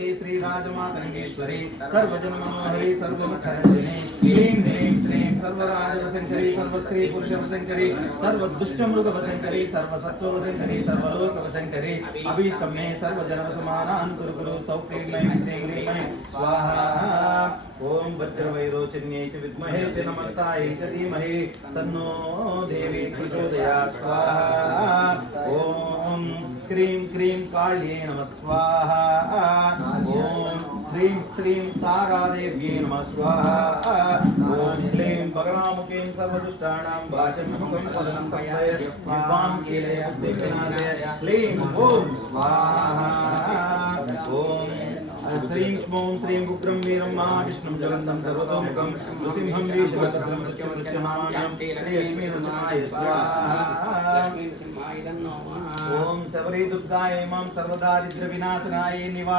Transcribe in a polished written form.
सर्वते श्रीराजमातंगेश्वरी सर्वजनमनोहरी सर्वमुखरंजनी क्लीं ह्रीं श्रीं सर्वराजवशंकरी सर्वस्त्री पुरुषवशंकरी सर्वदुष्टमृगवशंकरी सर्वसत्त्ववशंकरी सर्वलोकवशंकरी अभीष्टं मे सर्वजनवसमानान् कुरु कुरु सौक्लीं ऐं श्रीं ह्रीं ऐं स्वाहा। ओम वज्रवैरोचन्यै च विद्महे च नमस्तायै च धीमहि तन्नो देवी प्रचोदयात् स्वाहा। ओम क्रीं क्रीं काल्यै नमः स्वाहा। ओम ह्रीं स्त्रीं तारादेव्यै नमः स्वाहा। ओम क्लीं भगनामुखीं सर्वदुष्टानां वाचनमुखं पदनं कल्पय विद्वां कीलय विघ्नालय क्लीं ओम स्वाहा। ओम श्रीं क्ष्मों श्रीं उग्रं वीरं महाविष्णुं ज्वलन्तं सर्वतोमुखं नृसिंहं वीशभद्रं मृत्युमृत्युमान्यं लक्ष्मीनरसिंहाय स्वाहा। ओम शबरी दुर्गायै मां सर्वदारिद्र्यविनाशनायै